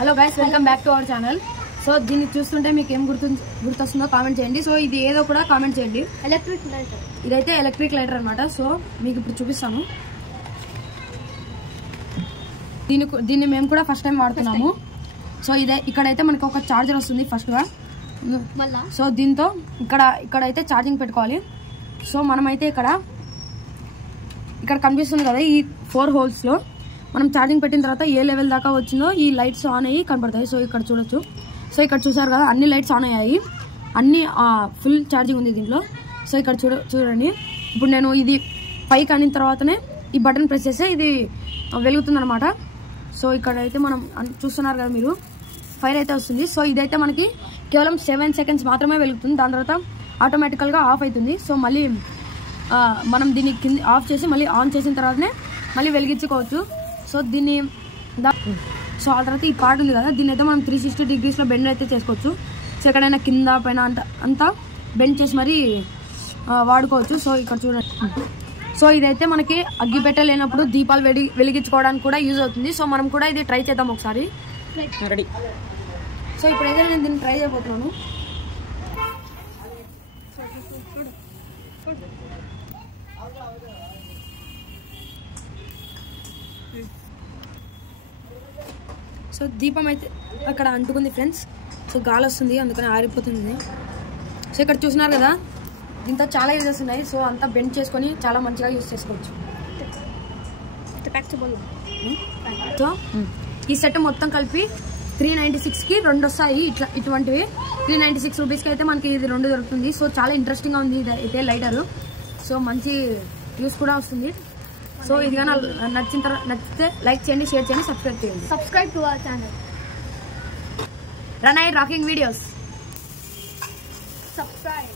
Hello guys, welcome back to our channel. So దీన్ని చూస్తుంటే మీకు ఏం గుర్తొస్తుందో కామెంట్ చేయండి. సో ఇది ఏదో కూడా కామెంట్ చేయండి. ఎలక్ట్రిక్ లైటర్, ఇదైతే ఎలక్ట్రిక్ లైటర్ అనమాట. సో మీకు ఇప్పుడు చూపిస్తాను. దీన్ని మేము కూడా ఫస్ట్ టైం వాడుతున్నాము. సో ఇక్కడైతే మనకు ఒక ఛార్జర్ వస్తుంది ఫస్ట్గా. సో దీంతో ఇక్కడైతే ఛార్జింగ్ పెట్టుకోవాలి. సో మనమైతే ఇక్కడ కనిపిస్తుంది కదా, ఈ 4 హోల్స్లో మనం ఛార్జింగ్ పెట్టిన తర్వాత ఏ లెవెల్ దాకా వచ్చిందో ఈ లైట్స్ ఆన్ అయ్యి కనపడతాయి. సో ఇక్కడ చూడొచ్చు. సో ఇక్కడ చూసారు కదా, అన్ని లైట్స్ ఆన్ అయ్యాయి, అన్ని ఫుల్ ఛార్జింగ్ ఉంది దీంట్లో. సో ఇక్కడ చూడండి. ఇప్పుడు నేను ఇది పైకి అనిన తర్వాతనే ఈ బటన్ ప్రెస్ చేస్తే ఇది వెలుగుతుంది అనమాట. సో ఇక్కడైతే మనం చూస్తున్నారు కదా మీరు, ఫైర్ అయితే వస్తుంది. సో ఇదైతే మనకి కేవలం 7 సెకండ్స్ మాత్రమే వెలుగుతుంది. దాని తర్వాత ఆటోమేటికల్గా ఆఫ్ అవుతుంది. సో మళ్ళీ మనం దీన్ని కింద ఆఫ్ చేసి మళ్ళీ ఆన్ చేసిన తర్వాతనే మళ్ళీ వెలిగించుకోవచ్చు. సో సో ఆ తర్వాత ఈ పార్ట్ ఉంది కదా, దీన్ని అయితే మనం 360 degreesలో బెండ్ అయితే చేసుకోవచ్చు. సో ఎక్కడైనా కింద పైన అంతా బెండ్ చేసి మరీ వాడుకోవచ్చు. సో ఇక్కడ చూడండి. సో ఇదైతే మనకి అగ్గిపెట్టె లేనప్పుడు దీపాలు వెలిగించుకోవడానికి కూడా యూజ్ అవుతుంది. సో మనం కూడా ఇది ట్రై చేద్దాం ఒకసారి. రెడీ. సో ఇప్పుడైతే నేను దీన్ని ట్రై చేయబోతున్నాను. సో దీపం అయితే అక్కడ అంటుకుంది ఫ్రెండ్స్. సో గాలి వస్తుంది, అందుకని ఆరిపోతుంది. సో ఇక్కడ చూసినారు కదా, దీంతో చాలా యూజెస్ ఉన్నాయి. సో అంతా బెండ్ చేసుకొని చాలా మంచిగా యూజ్ చేసుకోవచ్చు. సో ఈ సెట్ మొత్తం కలిపి 396కి 2 వస్తాయి. ఇటువంటివి 396 రూపీస్కి అయితే మనకి ఇది 2 దొరుకుతుంది. సో చాలా ఇంట్రెస్టింగ్గా ఉంది ఇది అయితే లైటరు. సో మంచి యూస్ కూడా వస్తుంది. సో ఇది కానీ నచ్చితే లైక్ చేయండి, షేర్ చేయండి, సబ్స్క్రైబ్ చేయండి. Subscribe to our channel. Run I rocking videos. Subscribe.